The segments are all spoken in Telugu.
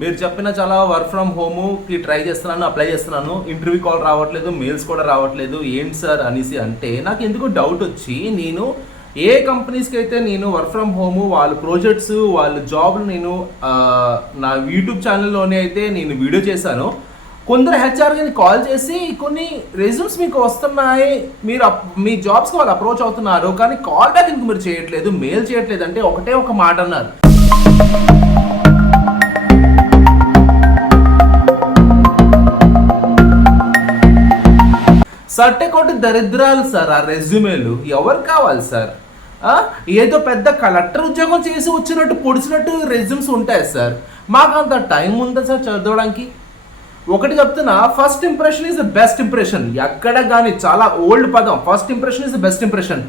మీరు చెప్పిన చాలా వర్క్ ఫ్రమ్ హోమ్కి ట్రై చేస్తున్నాను, అప్లై చేస్తున్నాను, ఇంటర్వ్యూ కాల్ రావట్లేదు, మెయిల్స్ కూడా రావట్లేదు, ఏంటి సార్ అనేసి అంటే నాకు ఎందుకు డౌట్ వచ్చి నేను ఏ కంపెనీస్కి అయితే నేను వర్క్ ఫ్రమ్ హోమ్ వాళ్ళ ప్రాజెక్ట్స్ వాళ్ళ జాబ్లు నేను నా యూట్యూబ్ ఛానల్లోనే అయితే నేను వీడియో చేశాను. కొందరు హెచ్ఆర్ గారిని కాల్ చేసి కొన్ని రెజ్యూమ్స్ మీకు వస్తున్నాయి, మీరు మీ జాబ్స్కి వాళ్ళు అప్రోచ్ అవుతున్నారు, కానీ కాల్ బ్యాక్ ఇంక మీరు చేయట్లేదు, మెయిల్ చేయట్లేదు అంటే ఒకటే ఒక మాట అన్నారు. సర్టే కొట్టి దరిద్రాలు సార్ ఆ రెజ్యూమేలు. ఎవరు కావాలి సార్? ఏదో పెద్ద కలెక్టర్ ఉద్యోగం చేసి వచ్చినట్టు పొడిచినట్టు రెజ్యూమ్స్ ఉంటాయి సార్. మాకు అంత టైం ఉందా సార్ చదవడానికి? ఒకటి చెప్తున్నా, first impression is the best impression. ఎక్కడ కానీ చాలా ఓల్డ్ పదం, first impression is the best impression.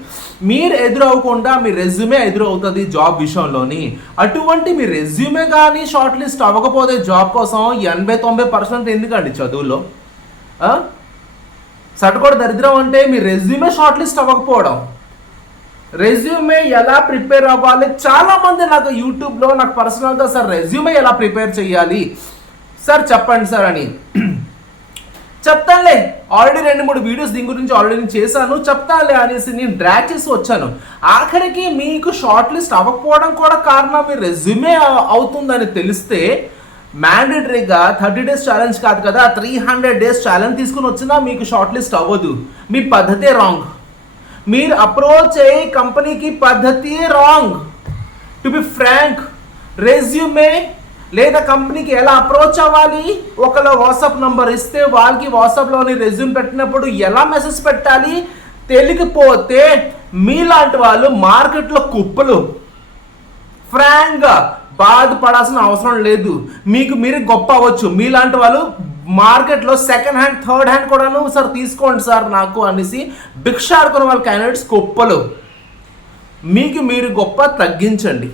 మీరు ఎదురవ్వకుండా మీ రెజ్యూమే ఎదురవుతుంది జాబ్ విషయంలోని. అటువంటి మీ రెజ్యూమే కానీ షార్ట్ లిస్ట్ అవ్వకపోతే జాబ్ కోసం 80-90% ఎందుకండి చదువులో? సటకోడ దరిద్రం అంటే మీ రెజ్యూమే షార్ట్ లిస్ట్ అవ్వకపోవడం. రెజ్యూమే ఎలా ప్రిపేర్ అవ్వాలి? చాలామంది నాకు యూట్యూబ్లో నాకు పర్సనల్గా సార్ రెజ్యూమే ఎలా ప్రిపేర్ చేయాలి సార్ చెప్పండి సార్ అని చెప్తానులే. ఆల్రెడీ 2-3 వీడియోస్ దీని గురించి ఆల్రెడీ నేను చేశాను, చెప్తానులే అనేసి నేను డ్రాగ్ చేసి వచ్చాను. ఆఖరికి మీకు షార్ట్ లిస్ట్ అవ్వకపోవడం కూడా కారణం మీ రెజ్యూమే అవుతుందని తెలిస్తే మ్యాండేటరీగా 30 days ఛాలెంజ్ కాదు కదా, 300 days ఛాలెంజ్ తీసుకుని వచ్చినా మీకు షార్ట్ లిస్ట్ అవ్వదు. మీ పద్ధతే రాంగ్. మీరు అప్రోచ్ అయ్యే కంపెనీకి పద్ధతి wrong. To be frank, resume లేదా కంపెనీకి ఎలా అప్రోచ్ అవ్వాలి, ఒకళ్ళ వాట్సాప్ నంబర్ ఇస్తే వాళ్ళకి వాట్సాప్లోని రెజ్యూమ్ పెట్టినప్పుడు ఎలా మెసేజ్ పెట్టాలి తెలియకపోతే మీలాంటి వాళ్ళు మార్కెట్లో కుప్పలు. ఫ్రాంక్గా బాధపడాల్సిన అవసరం లేదు. మీకు మీరే గొప్ప అవ్వచ్చు. మీలాంటి వాళ్ళు మార్కెట్లో సెకండ్ హ్యాండ్, థర్డ్ హ్యాండ్ కూడాను సార్ తీసుకోండి సార్ నాకు అనేసి భిక్ష ఆడుకున్న వాళ్ళ క్యాండిడేట్స్ గొప్పలు. మీకు మీరు గొప్ప తగ్గించండి.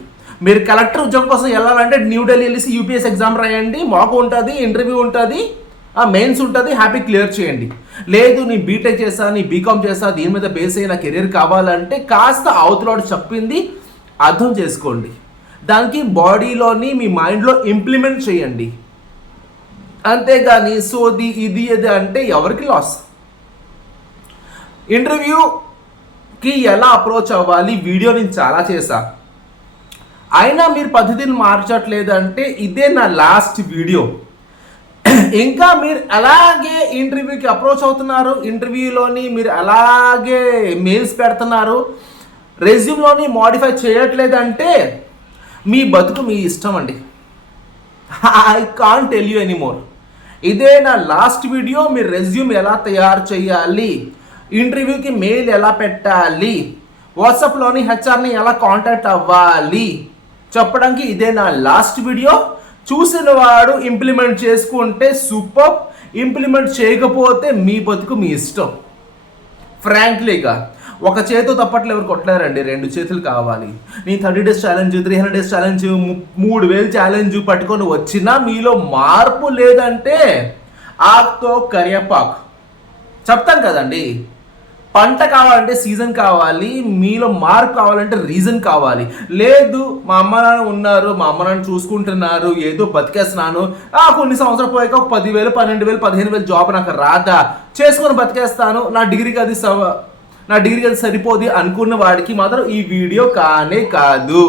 మీరు కలెక్టర్ ఉద్యోగం కోసం వెళ్ళాలంటే న్యూఢిల్లీ వెళ్ళేసి యూపీఎస్ ఎగ్జామ్ రాయండి, మాకు ఉంటుంది, ఇంటర్వ్యూ ఉంటుంది, మెయిన్స్ ఉంటుంది, హ్యాపీ క్లియర్ చేయండి. లేదు నీ బీటెక్ చేసా, నీ బీకామ్ చేసా, దీని మీద బేస్ అయిన కెరీర్ కావాలంటే కాస్త అవతలోడు చెప్పింది అర్థం చేసుకోండి, దానికి బాడీలోని మీ మైండ్లో ఇంప్లిమెంట్ చేయండి. అంతేగాని సోది ఇది ఇది అంటే ఎవరికి లాస్. ఇంటర్వ్యూకి ఎలా అప్రోచ్ అవ్వాలి వీడియో నేను చాలా చేశా, అయినా మీరు పద్ధతిని మార్చట్లేదంటే ఇదే నా లాస్ట్ వీడియో. ఇంకా మీరు అలాగే ఇంటర్వ్యూకి అప్రోచ్ అవుతున్నారు, ఇంటర్వ్యూలోని మీరు అలాగే మెయిల్స్ పెడుతున్నారు, రెజ్యూమ్లోని మోడిఫై చేయట్లేదంటే మీ బతుకు మీ ఇష్టం అండి. I can't tell you anymore. ఇదే నా లాస్ట్ వీడియో. మీరు రెజ్యూమ్ ఎలా తయారు చేయాలి, ఇంటర్వ్యూకి మెయిల్ ఎలా పెట్టాలి, వాట్సాప్లోని హెచ్ఆర్ని ఎలా కాంటాక్ట్ అవ్వాలి చెప్పడానికి ఇదే నా లాస్ట్ వీడియో. చూసిన వాడు ఇంప్లిమెంట్ చేసుకుంటే సూపర్, ఇంప్లిమెంట్ చేయకపోతే మీ బతుకు మీ ఇష్టం. ఫ్రాంక్లీగా ఒక చేతితో తప్పట్లు ఎవరు కొట్టలేరండి, 2 చేతులు కావాలి. నేను 30 days challenge, 300 days challenge, 3000 challenge పట్టుకొని వచ్చినా మీలో మార్పు లేదంటే ఆకుతో కరివేపాకు. చెప్తాను కదండి, పంట కావాలంటే సీజన్ కావాలి, మీలో మార్పు కావాలంటే రీజన్ కావాలి. లేదు మా అమ్మ నాన్న ఉన్నారు, మా అమ్మ నాన్న చూసుకుంటున్నారు, ఏదో బతికేస్తున్నాను, కొన్ని సంవత్సరాలు పోయాక ఒక 10,000, 12,000, 15,000 జాబ్ నాకు రాదా, చేసుకొని బతికేస్తాను, నా డిగ్రీకి అది సరిపోదు అనుకున్న వాడికి మాత్రం ఈ వీడియో కానే కాదు.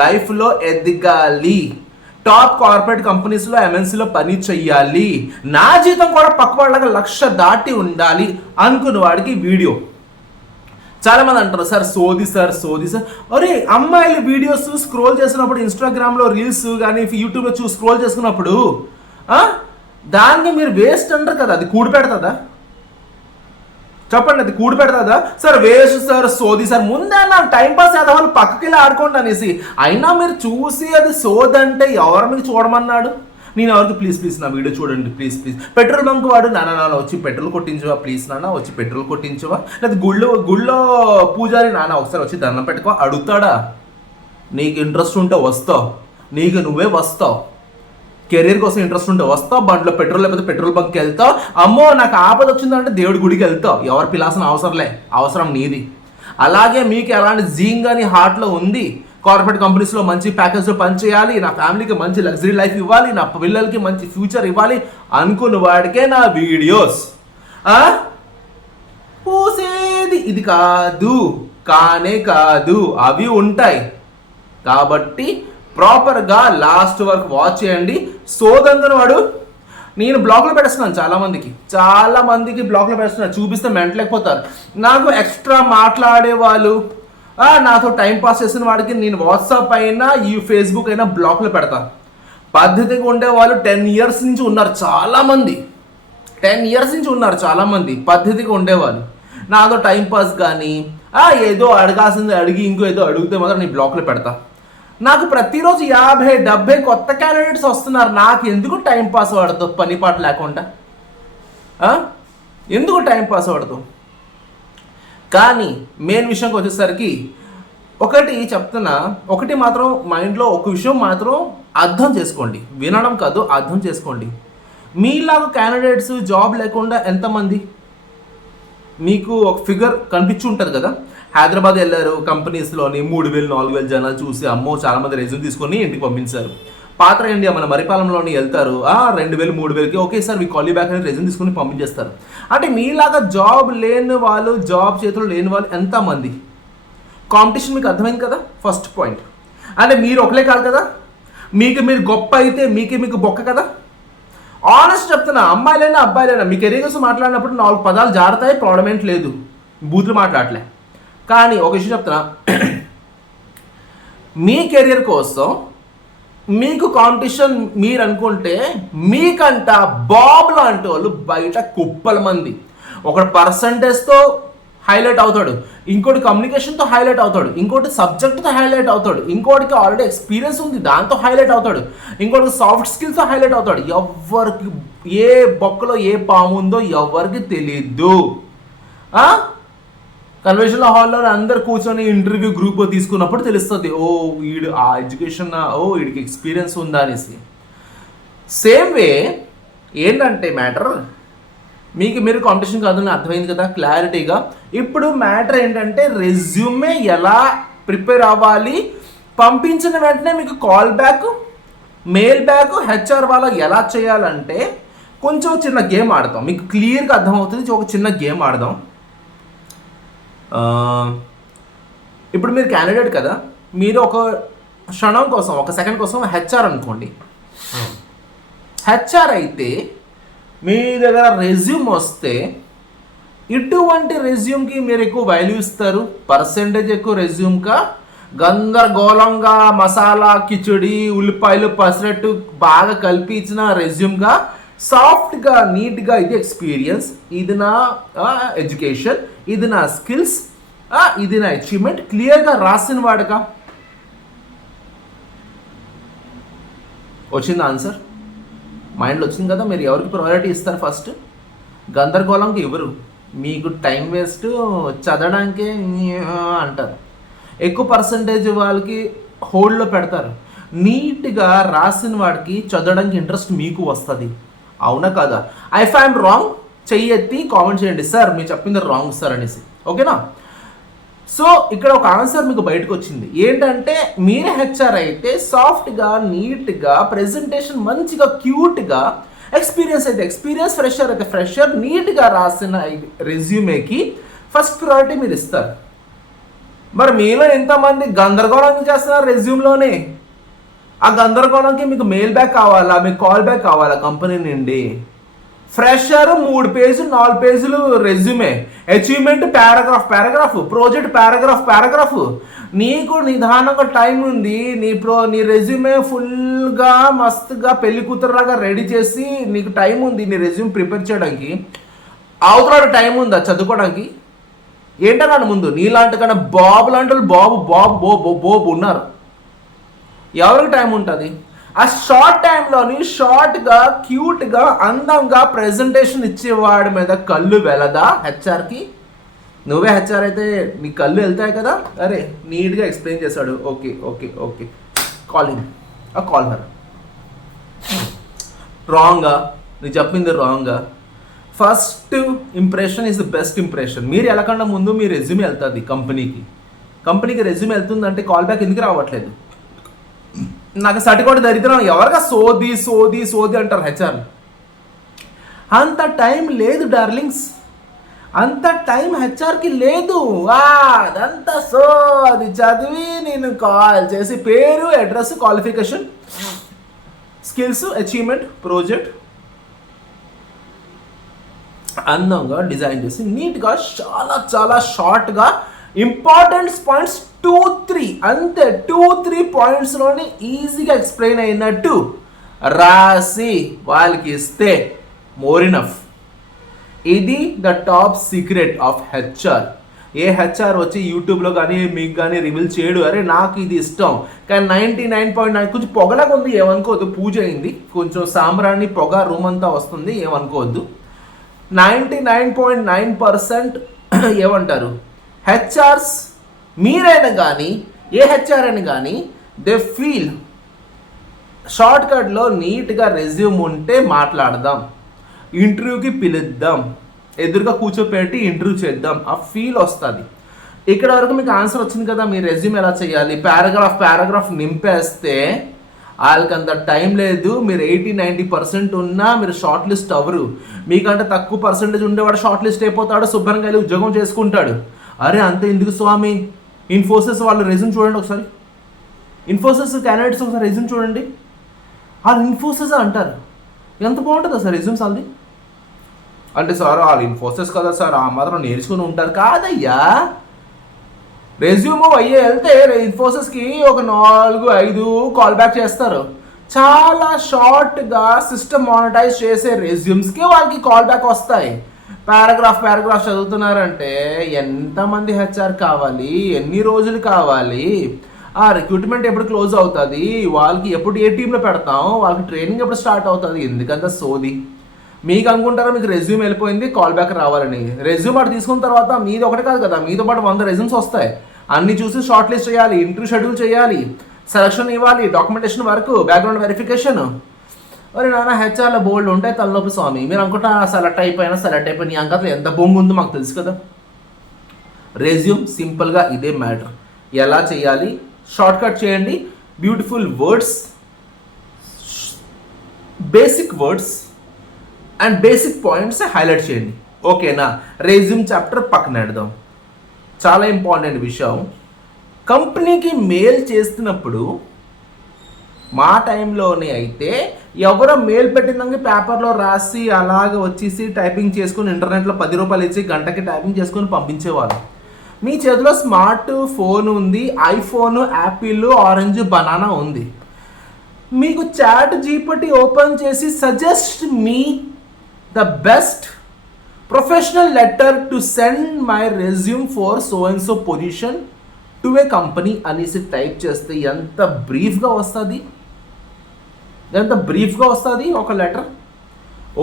లైఫ్లో ఎదగాలి, టాప్ కార్పొరేట్ కంపెనీస్లో ఎంఎన్సీలో పని చెయ్యాలి, నా జీతం కూడా పక్క వాళ్ళగా 1,00,000 దాటి ఉండాలి అనుకున్న వాడికి వీడియో. చాలామంది అంటారు సార్ సోది సార్. అరే అమ్మాయిలు వీడియోస్ స్క్రోల్ చేసినప్పుడు ఇన్స్టాగ్రామ్లో రీల్స్ కానీ యూట్యూబ్లో స్క్రోల్ చేసుకున్నప్పుడు దాన్ని మీరు వేస్ట్ అంటారు కదా, అది కూడి పెడుతుందా చెప్పండి? అది కూడి పెడతా సార్? వేస్ట్ సార్, సోది సార్. ముందే నా టైంపాస్ అదే వాళ్ళు పక్కకి వెళ్ళి ఆడుకోండి అనేసి. అయినా మీరు చూసి అది సోదంటే ఎవరు మీకు చూడమన్నాడు? నేను ఎవరికి ప్లీజ్ నా వీడియో చూడండి ప్లీజ్. పెట్రోల్ బంక్ వాడు నాన్న వచ్చి పెట్రోల్ కొట్టించవా ప్లీజ్, నాన్న వచ్చి పెట్రోల్ కొట్టించవా? లేదా గుళ్ళో పూజారి నాన్న ఒకసారి వచ్చి దండం పెట్టుకో అడుగుతాడా? నీకు ఇంట్రెస్ట్ ఉంటే వస్తావు, నీకు నువ్వే వస్తావు. కెరీర్ కోసం ఇంట్రెస్ట్ ఉంటే వస్తావు, బండ్లో పెట్రోల్ లేకపోతే పెట్రోల్ బంక్కి వెళ్తావు. అమ్మో నాకు ఆపద వచ్చిందంటే దేవుడి గుడికి వెళ్తావు. ఎవరు పిలాసిన అవసరం నీది. అలాగే మీకు ఎలాంటి జీంగ్ అని హార్ట్లో ఉంది, కార్పొరేట్ కంపెనీస్లో మంచి ప్యాకేజ్లో పని చేయాలి, నా ఫ్యామిలీకి మంచి లగ్జరీ లైఫ్ ఇవ్వాలి, నా పిల్లలకి మంచి ఫ్యూచర్ ఇవ్వాలి అనుకున్న వాడికే నా వీడియోస్. పూసేది ఇది కాదు, కానే కాదు, అవి ఉంటాయి. కాబట్టి ప్రాపర్గా లాస్ట్ వరకు వాచ్ చేయండి. సోదంగను వాడు నేను బ్లాక్లో పెట్టేస్తున్నాను, చాలా మందికి బ్లాక్లో పెట్టేస్తున్నాను. చూపిస్తే మెంటలేకపోతారు. నాకు ఎక్స్ట్రా మాట్లాడే వాళ్ళు, నాతో టైం పాస్ చేసిన వాడికి నేను వాట్సాప్ అయినా ఈ ఫేస్బుక్ అయినా బ్లాక్లో పెడతాను. పద్ధతిగా ఉండేవాళ్ళు 10 years నుంచి ఉన్నారు చాలామంది, 10 years నుంచి ఉన్నారు చాలామంది పద్ధతిగా ఉండేవాళ్ళు. నాతో టైం పాస్ కానీ ఏదో అడగాల్సింది అడిగి ఇంకో ఏదో అడిగితే మాత్రం నేను బ్లాక్లో పెడతా. నాకు ప్రతిరోజు 50-70 కొత్త క్యాండిడేట్స్ వస్తున్నారు. నాకు ఎందుకు టైం పాస్ పడతావు పని పాట లేకుండా? ఎందుకు టైం పాస్ పడతావు? కానీ మెయిన్ విషయంకి వచ్చేసరికి ఒకటి చెప్తున్నా, ఒకటి మాత్రం మైండ్లో ఒక విషయం మాత్రం అర్థం చేసుకోండి, వినడం కాదు అర్థం చేసుకోండి. మీలాగా క్యాండిడేట్స్ జాబ్ లేకుండా ఎంతమంది? మీకు ఒక ఫిగర్ కనిపించి ఉంటుంది కదా, హైదరాబాద్ వెళ్ళారు కంపెనీస్లోని 3,000-4,000 జనాలు చూసి అమ్మో చాలామంది రెజ్యూమ్ తీసుకొని ఇంటికి పంపించారు. పాత ఇండియా మన మరిపాలెంలోని వెళ్తారు 2,000-3,000కి ఓకే సార్ మీ కాల్ బ్యాక్ అని రెజ్యూమ్ తీసుకొని పంపించేస్తారు. అంటే మీలాగా జాబ్ లేని వాళ్ళు, జాబ్ చేతులు లేని వాళ్ళు ఎంతమంది? కాంపిటీషన్ మీకు అర్థమైంది కదా, ఫస్ట్ పాయింట్. అంటే మీరు ఒకలే కాదు కదా, మీరు గొప్ప అయితే మీకు బొక్క కదా. ఆనెస్ట్ చెప్తున్నా, అమ్మాయిలైనా అబ్బాయిలైనా మీ కెరీర్ కోసం మాట్లాడినప్పుడు 4 పదాలు జారుతాయి, ప్రాబ్లం ఏంటి లేదు, బూతులు మాట్లాడలే. కానీ ఒక విషయం చెప్తున్నా, మీ కెరీర్ కోసం మీకు కాంపిటీషన్ మీరు అనుకుంటే మీకంట బాబు లాంటి వాళ్ళు బయట కుప్పల మంది. ఒకటి పర్సంటేజ్తో హైలైట్ అవుతాడు, ఇంకోటి కమ్యూనికేషన్తో హైలైట్ అవుతాడు, ఇంకోటి సబ్జెక్ట్తో హైలైట్ అవుతాడు, ఇంకోటికి ఆల్రెడీ ఎక్స్పీరియన్స్ ఉంది దాంతో హైలైట్ అవుతాడు, ఇంకోటి సాఫ్ట్ స్కిల్స్తో హైలైట్ అవుతాడు. ఎవరికి ఏ బొక్కలో ఏ పాము ఉందో ఎవరికి తెలీదు. కన్వెన్షన్ హాల్లో అందరు కూర్చొని ఇంటర్వ్యూ గ్రూప్ తీసుకున్నప్పుడు తెలుస్తుంది, ఓ వీడు ఆ ఎడ్యుకేషన్, వీడికి ఎక్స్పీరియన్స్ ఉందా అనేసి. సేమ్ వే ఏంటంటే మ్యాటర్, మీరు కాంపిటీషన్ కాదని అర్థమైంది కదా క్లారిటీగా. ఇప్పుడు మ్యాటర్ ఏంటంటే రెజ్యూమే ఎలా ప్రిపేర్ అవ్వాలి, పంపించిన వెంటనే మీకు call back, mail back, HR వాళ్ళ ఎలా చేయాలంటే కొంచెం చిన్న గేమ్ ఆడతాం, మీకు క్లియర్గా అర్థమవుతుంది. ఒక చిన్న గేమ్ ఆడదాం. ఇప్పుడు మీరు క్యాండిడేట్ కదా, మీరు ఒక క్షణం కోసం, ఒక సెకండ్ కోసం హెచ్ఆర్ అనుకోండి. హెచ్ఆర్ అయితే మీ దగ్గర రెజ్యూమ్ వస్తే ఇటువంటి రెజ్యూమ్కి మీరు ఎక్కువ వాల్యూ ఇస్తారు, పర్సెంటేజ్ ఎక్కువ రెజ్యూమ్గా, గందరగోళంగా మసాలా కిచడి ఉల్లిపాయలు పసరట్టు బాగా కలిపి ఇచ్చిన రెజ్యూమ్గా, సాఫ్ట్గా నీట్గా ఇది ఎక్స్పీరియన్స్, ఇది నా ఎడ్యుకేషన్, ఇది నా స్కిల్స్, ఇది నా అచీవ్మెంట్ క్లియర్గా రాసిన వాడుగా. వచ్చింది ఆన్సర్, మైండ్లో వచ్చింది కదా. మీరు ఎవరికి ప్రయారిటీ ఇస్తారు? ఫస్ట్ గందరగోళంకి ఇవ్వరు, మీకు టైం వేస్ట్, చదవడానికే అంటారు. ఎక్కువ పర్సంటేజ్ వాళ్ళకి హోల్డ్లో పెడతారు, నీట్గా రాసిన వాడికి చదవడానికి ఇంట్రెస్ట్ మీకు వస్తుంది. అవునా కాదా? ఇఫ్ ఐఎమ్ రాంగ్ చెయ్యి ఎత్తి కామెంట్ చేయండి, సార్ మీరు చెప్పింది రాంగ్ సార్ అనేసి, ఓకేనా? సో ఇక్కడ ఒక ఆన్సర్ మీకు బయటకు వచ్చింది. ఏంటంటే మీరు హెచ్ఆర్ అయితే సాఫ్ట్గా నీట్గా ప్రెజెంటేషన్ మంచిగా క్యూట్గా, ఎక్స్పీరియన్స్ అయితే ఎక్స్పీరియన్స్, ఫ్రెషర్ అయితే ఫ్రెషర్, నీట్గా రాసిన రెజ్యూమేకి ఫస్ట్ ప్రయారిటీ మీరు ఇస్తారు. మరి మీలో ఎంతమంది గందరగోళం చేస్తున్నారు రెజ్యూమ్లోనే? ఆ గందరగోళంకి మీకు మెయిల్ బ్యాక్ కావాలా, మీకు కాల్ బ్యాక్ కావాలా కంపెనీ నుండి? ఫ్రెషర్ 3 పేజీలు 4 పేజీలు resume, achievement paragraph, project paragraph. నీకు నిదానంగా టైం ఉంది, నీ రెజ్యూమే ఫుల్గా మస్తుగా పెళ్లి కూతురులాగా రెడీ చేసి నీకు టైం ఉంది నీ రెజ్యూమ్ ప్రిపేర్ చేయడానికి. అవతల టైం ఉందా చదువుకోవడానికి? ఏంటన్నాడు ముందు నీలాంటి కన్నా బాబు లాంటి బాబు ఉన్నారు. ఎవరికి టైం ఉంటుంది? ఆ షార్ట్ టైంలోని షార్ట్గా క్యూట్గా అందంగా ప్రెజెంటేషన్ ఇచ్చేవాడి మీద కళ్ళు వెలదా హెచ్ఆర్కి? నువ్వే హెచ్ఆర్ అయితే నీ కళ్ళు వెళ్తాయి కదా. అరే నీట్గా ఎక్స్ప్లెయిన్ చేశాడు, okay okay okay calling call her. రాంగా నువ్వు చెప్పింది రాంగా. First impression is the best impression. మీరు వెళ్ళకుండా ముందు మీ రెజ్యూమే వెళ్తుంది కంపెనీకి. కంపెనీకి రెజ్యూమ్ వెళ్తుందంటే కాల్ బ్యాక్ ఎందుకు రావట్లేదు? నాకు సర్టిఫికేట్ దరిద్రం, ఎవరిగా సోది సోది సోది అంటారు హెచ్ఆర్. అంత టైం లేదు డార్లింగ్స్, అంత టైం హెచ్ఆర్కి లేదు. అదంతా సో అది చదివి నేను కాల్ చేసి పేరు, address, qualification, skills, achievement, project అందంగా డిజైన్ చేసి నీట్గా చాలా చాలా షార్ట్గా ఇంపార్టెంట్ పాయింట్స్ 2-3 అంతే 2-3 పాయింట్స్లోనే ఈజీగా ఎక్స్ప్లెయిన్ అయినట్టు రాసి వాళ్ళకి ఇస్తే మోర్ ఇనఫ్. ఇది the top secret of HR. A HR వచ్చి యూట్యూబ్లో కానీ మీకు కానీ రివీల్ చేయడు, అరే నాకు ఇది ఇష్టం కానీ 99.9 కొంచెం పొగలాగా ఉంది ఏమనుకోవద్దు, పూజ అయింది కొంచెం సాంబ్రాణి పొగ రూమ్ అంతా వస్తుంది ఏమనుకోవద్దు. 99.9% ఏమంటారు హెచ్ఆర్స్, మీరైనా కానీ ఏ హెచ్ఆర్ అని కానీ దే ఫీల్ షార్ట్కట్లో నీట్గా రెజ్యూమ్ ఉంటే మాట్లాడదాం, ఇంటర్వ్యూకి పిలుద్దాం, ఎదురుగా కూర్చోపెట్టి ఇంటర్వ్యూ చేద్దాం, ఆ ఫీల్ వస్తుంది. ఇక్కడ వరకు మీకు ఆన్సర్ వచ్చింది కదా, మీ రెజ్యూమ్ ఎలా చేయాలి, పారాగ్రాఫ్ నింపేస్తే వాళ్ళకి అంత టైం లేదు. మీరు 80-90% ఉన్నా మీరు షార్ట్ లిస్ట్ అవ్వరు. మీకంటే తక్కువ పర్సెంటేజ్ ఉండేవాడు షార్ట్ లిస్ట్ అయిపోతాడు, శుభ్రంగా వెళ్ళి ఉద్యోగం చేసుకుంటాడు. అరే అంతే ఎందుకు స్వామి, ఇన్ఫోసిస్ వాళ్ళు రెజ్యూమ్ చూడండి ఒకసారి, ఇన్ఫోసిస్ క్యాండిడేట్స్ ఒకసారి రెజ్యూమ్ చూడండి, వాళ్ళు ఇన్ఫోసిస్ అంటారు. ఎంత బాగుంటుందా సార్ రెజ్యూమ్స్ వాళ్ళది అంటే? సార్ వాళ్ళు ఇన్ఫోసిస్ కదా సార్, ఆ మాత్రం నేర్చుకుని ఉంటారు కాదయ్యా. రెజ్యూమ్ అయ్యే వెళ్తే ఇన్ఫోసిస్కి ఒక 4-5 కాల్ బ్యాక్ చేస్తారు. చాలా షార్ట్గా సిస్టమ్ మానిటైజ్ చేసే రెజ్యూమ్స్కి వాళ్ళకి కాల్ బ్యాక్ వస్తాయి. పారాగ్రాఫ్ చదువుతున్నారంటే ఎంతమంది హెచ్ఆర్ కావాలి, ఎన్ని రోజులు కావాలి, ఆ రిక్రూట్మెంట్ ఎప్పుడు క్లోజ్ అవుతుంది, వాళ్ళకి ఎప్పుడు ఏ టీంలో పెడతాం, వాళ్ళకి ట్రైనింగ్ ఎప్పుడు స్టార్ట్ అవుతుంది, ఎందుకంత సోది. మీకు అనుకుంటారా మీకు రెజ్యూమ్ వెళ్ళిపోయింది కాల్ బ్యాక్ రావాలని. రెజ్యూమ్ అటు తీసుకున్న తర్వాత మీది ఒకటి కాదు కదా, మీతో పాటు 100 రెజ్యూమ్స్ వస్తాయి. అన్ని చూసి షార్ట్ లిస్ట్ చేయాలి, ఇంటర్వ్యూ షెడ్యూల్ చేయాలి, సెలక్షన్ ఇవ్వాలి, డాక్యుమెంటేషన్ వర్క్, బ్యాక్గ్రౌండ్ వెరిఫికేషన్. మరి నాన్న హెచ్ఆర్లో బోల్డ్ ఉంటాయి తలనొప్పి స్వామి. మీరు అనుకుంటా సెలెక్ట్ అయిపోయిన నీ అంకతో ఎంత బొంగు ఉందో మాకు తెలుసు కదా. రెజ్యూమ్ సింపుల్గా ఇదే మ్యాటర్. ఎలా చేయాలి, షార్ట్ కట్ చేయండి, beautiful words, basic words and basic points highlight చేయండి. ఓకేనా? రెజ్యూమ్ చాప్టర్ పక్కన పెడదాం. చాలా ఇంపార్టెంట్ విషయం, కంపెనీకి మెయిల్ చేస్తున్నప్పుడు మా టైంలోనే అయితే ఎవరో మెయిల్ పెట్టిందానికి పేపర్లో రాసి అలాగ వచ్చేసి టైపింగ్ చేసుకుని ఇంటర్నెట్లో 10 రూపాయలు ఇచ్చి గంటకి టైపింగ్ చేసుకొని పంపించేవాళ్ళు. మీ చేతిలో స్మార్ట్ ఫోన్ ఉంది, ఐఫోన్, యాపిల్, ఆరెంజ్, బనానా ఉంది. మీకు చాట్ జీపీటీ ఓపెన్ చేసి suggest me the best professional letter to send my resume for so and so position to a company అనేసి టైప్ చేస్తే ఎంత బ్రీఫ్గా వస్తుంది ఒక లెటర్.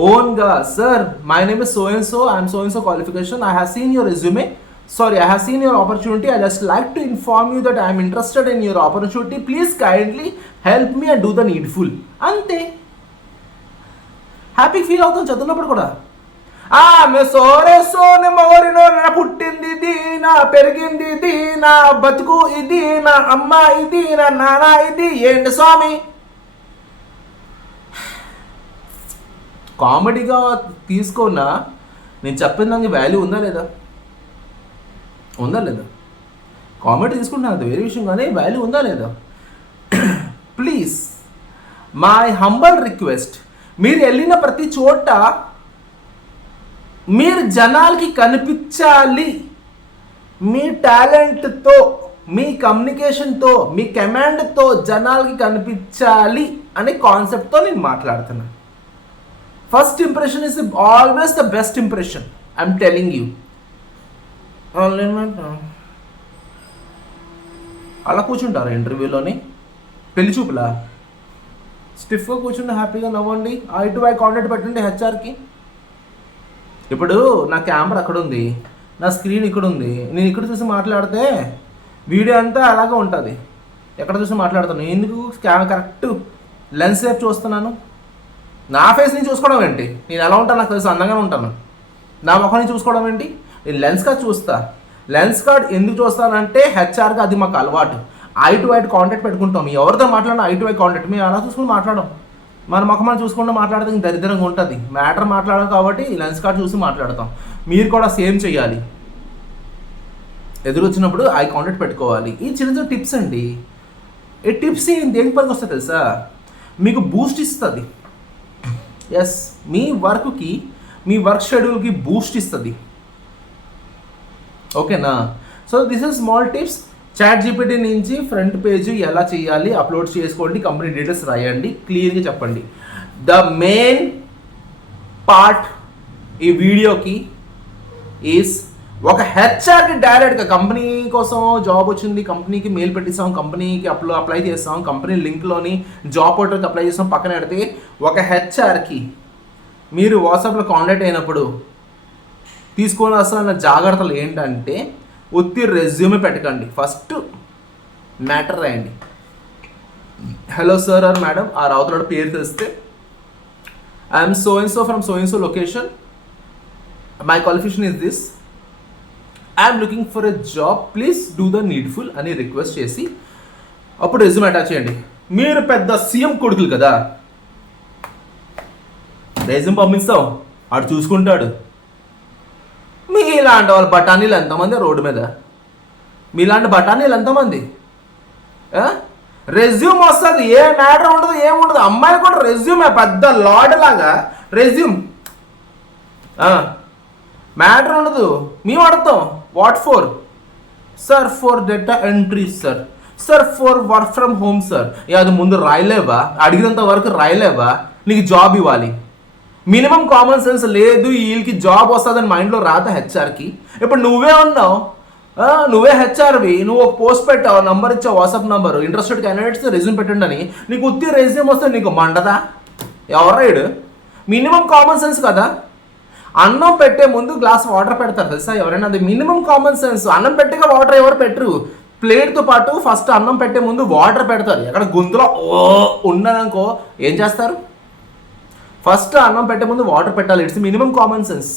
ఓన్గా sir my name is so and so, I'm so and so qualification, I have seen your resume, sorry I have seen your opportunity, I just like to inform you that I'm interested in your opportunity, please kindly help me and do the needful. అంతే, హ్యాపీ ఫీల్ అవుతాం చదువున్నప్పుడు కూడా. నా పుట్టింది ఇది, నా పెరిగింది ఇది, నా బతుకు ఇది, నా అమ్మ ఇది, నా నాన్న ఇది, ఏంటి స్వామి? కామెడీగా తీసుకున్నా నేను చెప్పిన దానికి వాల్యూ ఉందా లేదా? కామెడీ తీసుకుంటున్నా అది వేరే విషయం, కానీ వాల్యూ ఉందా లేదా? ప్లీజ్ మై హంబల్ రిక్వెస్ట్, మీరు వెళ్ళిన ప్రతి చోట మీరు జనాలకి కనిపించాలి, మీ టాలెంట్తో, మీ కమ్యూనికేషన్తో, మీ కమాండ్తో జనాలకి కనిపించాలి అనే కాన్సెప్ట్తో నేను మాట్లాడుతున్నాను. First impression is always the best impression, I'm telling you. అలా కూర్చుంటారా ఇంటర్వ్యూలోని? పెళ్లి చూపులా? స్టిఫ్గా కూర్చుంటే హ్యాపీగా నవ్వండి, ఐ టు ఐ కాంటాక్ట్ పెట్టండి హెచ్ఆర్కి. ఇప్పుడు నా కెమెరా అక్కడ ఉంది, నా స్క్రీన్ ఇక్కడ ఉంది, నేను ఇక్కడ చూసి మాట్లాడితే వీడియో అంతా అలాగే ఉంటుంది. ఎక్కడ చూసి మాట్లాడుతాను, ఎందుకు కరెక్ట్ లెన్స్ వైపు చూస్తున్నాను. నా ఫేస్ నేను చూసుకోవడం ఏంటి? నేను ఎలా ఉంటాను నాకు తెలుసు, అందంగానే ఉంటాను. నా ముఖాన్ని చూసుకోవడం ఏంటి? నేను లెన్స్గా చూస్తా. లెన్స్ కార్డ్ ఎందుకు చూస్తానంటే హెచ్ఆర్గా అది మాకు అలవాటు. ఐ టు ఐ కాంటాక్ట్ పెట్టుకుంటాం. ఎవరితో మాట్లాడినా ఐ టు ఐ కాంటాక్ట్. మేము అలా చూసుకుని మాట్లాడడం, మన ముఖం చూసుకుంటూ మాట్లాడితే దరిద్రంగా ఉంటుంది. మ్యాటర్ మాట్లాడడం కాబట్టి లెన్స్ కార్డ్ చూసి మాట్లాడతాం. మీరు కూడా సేమ్ చేయాలి. ఎదురు వచ్చినప్పుడు ఐ కాంటాక్ట్ పెట్టుకోవాలి. ఈ చిన్న చిన్న టిప్స్ అండి. ఈ టిప్స్ దేనికి పనికి వస్తుంది తెలుసా? మీకు బూస్ట్ ఇస్తుంది. ఎస్, మీ వర్క్కి, మీ వర్క్ షెడ్యూల్కి బూస్ట్ ఇస్తుంది. ఓకేనా? So this is small tips. ChatGPT నుంచి ఫ్రంట్ పేజ్ ఎలా చేయాలి, అప్లోడ్ చేసుకోండి, కంపెనీ డీటెయిల్స్ రాయండి, క్లియర్గా చెప్పండి. ద మెయిన్ పార్ట్ ఈ వీడియోకి ఈస్ ఒక హెచ్ఆర్కి డైరెక్ట్గా కంపెనీ కోసం జాబ్ వచ్చింది, కంపెనీకి మెయిల్ పెట్టిస్తాం, కంపెనీకి అప్లై చేస్తాం, కంపెనీ లింక్లోని జాబ్ పోర్టల్కి అప్లై చేస్తాం. పక్కన పెడితే ఒక హెచ్ఆర్కి మీరు వాట్సాప్లో కాంటాక్ట్ అయినప్పుడు తీసుకోవాల్సిన జాగ్రత్తలు ఏంటంటే, ఉత్తి రెజ్యూమే పెట్టకండి. ఫస్ట్ మ్యాటర్ రాయండి. హలో సార్ ఆర్ మేడం, ఆ రావుతాడు పేరు తెలిస్తే, I'm so and so from so and so location, my qualification is this, I'm looking for a job, please do the needful అని రిక్వెస్ట్ చేసి అప్పుడు రెజ్యూమ్ అటాచ్ చేయండి. మీరు పెద్ద సీఎం కొడుకులు కదా, రెజ్యూమ్ పంపిస్తాం, ఆడు చూసుకుంటాడు. మీలాంటి వాళ్ళు బఠానీలు ఎంతమంది రోడ్డు మీద? మీలాంటి బఠానీలు ఎంతమంది? రెజ్యూమ్ వస్తుంది, ఏ మ్యాటర్ ఉండదు, ఏముండదు. అమ్మాయి కూడా రెజ్యూమే పెద్ద లాడ్ లాగా రెజ్యూమ్, మ్యాటర్ ఉండదు. మేము అడుగుతాం, what four? Sir for data entry sir, sir for work from home sir. అది ముందు రాయలేవా? అడిగినంత వరకు రాయలేవా? నీకు జాబ్ ఇవ్వాలి. మినిమం కామన్ సెన్స్ లేదు. వీళ్ళకి జాబ్ వస్తుందని మైండ్లో రాదా హెచ్ఆర్కి? ఇప్పుడు నువ్వే ఉన్నావు, నువ్వే హెచ్ఆర్వి, నువ్వు ఒక పోస్ట్ పెట్టావు, నంబర్ ఇచ్చావు, WhatsApp number, interested candidates resume పెట్టండి అని. నీకు ఉత్తి రెజ్యూమ్ వస్తే నీకు మండదా? ఎవరైడు? మినిమం కామన్ సెన్స్ కదా. అన్నం పెట్టే ముందు గ్లాస్ వాటర్ పెడతారు తెలుసా ఎవరైనా? అది మినిమం కామన్ సెన్స్. అన్నం పెట్టగా వాటర్ ఎవరు పెట్టరు. ప్లేట్తో పాటు ఫస్ట్ అన్నం పెట్టే ముందు వాటర్ పెడతారు. ఎక్కడ గొంతులో ఉన్నదనుకో ఏం చేస్తారు? ఫస్ట్ అన్నం పెట్టే ముందు వాటర్ పెట్టాలి. It's minimum common sense.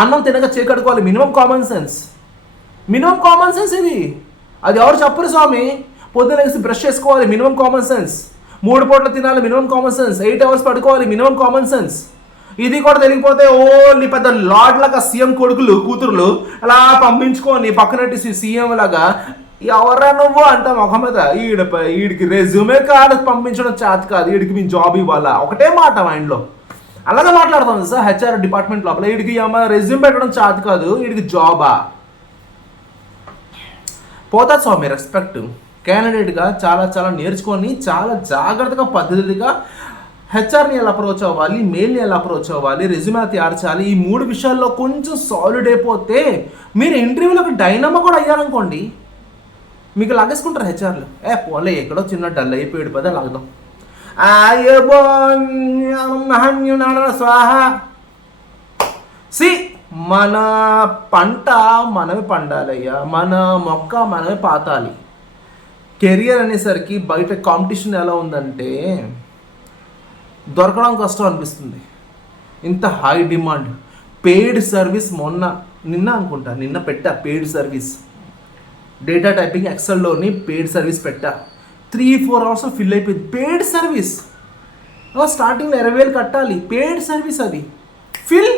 అన్నం తినక చేకడుకోవాలి, minimum common sense. Minimum common sense ఇది. అది ఎవరు చెప్పరు స్వామి. పొద్దున వేసి బ్రష్ చేసుకోవాలి, మినిమం కామన్ సెన్స్. 3 పూటలు తినాలి, మినిమం కామన్ సెన్స్. 8 అవర్స్ పడుకోవాలి, మినిమం కామన్ సెన్స్. ఇది కూడా తెలియకపోతే ఓన్లీ పెద్ద లార్డ్ లాగా సీఎం కొడుకులు కూతురులు అలా పంపించుకొని పక్కనట్టి సీఎం లాగా ఎవరా నువ్వు అంట ముఖం మీద. వీడికి రెజ్యూమే కాదు పంపించడం చేత కాదు, వీడికి మేము జాబ్ ఇవ్వాలా, ఒకటే మాట మైండ్లో. అలాగే మాట్లాడుతాం సార్ హెచ్ఆర్ డిపార్ట్మెంట్ లోపల. వీడికి రెజ్యూమ్ పెట్టడం చేత కాదు, వీడికి జాబా? పోతా స్వామి రెస్పెక్ట్. క్యాండిడేట్గా చాలా చాలా నేర్చుకొని చాలా జాగ్రత్తగా పద్ధతిగా హెచ్ఆర్ని ఎలా అప్రోచ్ అవ్వాలి, మెయిల్ని ఎలా అప్రోచ్ అవ్వాలి, రెజ్యూమే తయారు చేయాలి. ఈ 3 విషయాల్లో కొంచెం సాలిడ్ అయిపోతే మీరు ఇంటర్వ్యూలోకి డైనమా కూడా అయ్యారనుకోండి, మీకు లాగేసుకుంటారు హెచ్ఆర్లు. పోలే ఎక్కడో చిన్న డల్ అయిపోయాడు పదా లాగదాం. స్వాహ. సి మన పంట మనమే పండాలయ్యా, మన మొక్క మనమే పాతాలి. కెరియర్ అనేసరికి బయట కాంపిటీషన్ ఎలా ఉందంటే దొరకడం కష్టం అనిపిస్తుంది. ఇంత హై డిమాండ్. పెయిడ్ సర్వీస్ నిన్న పెట్టా పెయిడ్ సర్వీస్. డేటా టైపింగ్ ఎక్సెల్లోని పెయిడ్ సర్వీస్ పెట్టా. 3-4 అవర్స్ ఫిల్ అయిపోయింది. పెయిడ్ సర్వీస్ స్టార్టింగ్లో 20,000 కట్టాలి. పెయిడ్ సర్వీస్ అది ఫిల్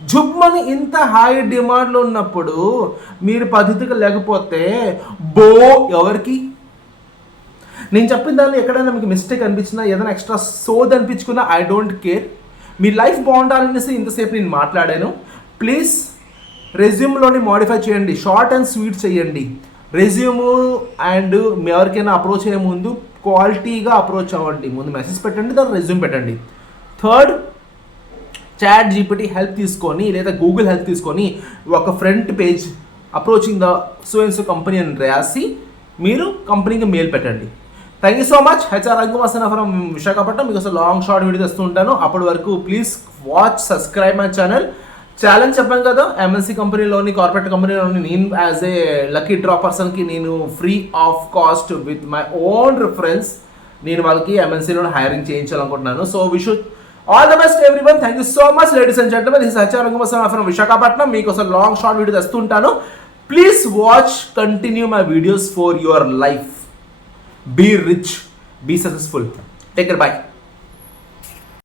జుమ్మని. ఇంత హై డిమాండ్లో ఉన్నప్పుడు మీరు పద్ధతిగా లేకపోతే ఎవరికి? నేను చెప్పిన దానిలో ఎక్కడైనా మీకు మిస్టేక్ అనిపించినా, ఏదైనా ఎక్స్ట్రా సోది అనిపించుకున్నా, ఐ డోంట్ కేర్. మీ లైఫ్ బాగుండాలనేసి ఇంతసేపు నేను మాట్లాడాను. ప్లీజ్ రెజ్యూమ్లోని మాడిఫై చేయండి, షార్ట్ అండ్ స్వీట్ చేయండి. రెజ్యూమ్ అండ్ ఎవరికైనా అప్రోచ్ అయ్యే ముందు క్వాలిటీగా అప్రోచ్ అవ్వండి. ముందు మెసేజ్ పెట్టండి, దాని రెజ్యూమ్ పెట్టండి. థర్డ్, ChatGPT హెల్ప్ తీసుకొని లేదా గూగుల్ హెల్ప్ తీసుకొని ఒక front page approaching the so and so company అని రాసి మీరు కంపెనీకి మెయిల్ పెట్టండి. Thank you so much. HR Rangamasana from Visakhapatnam. మీకు అసలు లాంగ్ షార్ట్ వీడియో తెస్తూ ఉంటాను. అప్పటి వరకు please watch, subscribe my channel. Challenge చెప్పాను కదా, ఎంఎన్సీ కంపెనీలోని, కార్పొరేట్ కంపెనీలోని నేను యాజ్ ఏ లక్కీ డ్రా పర్సన్కి నేను free of cost with my own reference నేను వాళ్ళకి ఎంఎన్సీలో హైరింగ్ చేయించాలనుకుంటున్నాను. So we should all the best everyone. Thank you so much ladies and gentlemen. This HR Rangamasana from Visakhapatnam. మీకు అసలు లాంగ్ షార్ట్ వీడియో తెస్తుంటాను. Please watch continue my videos for your life. Be rich, be successful. Take care, bye.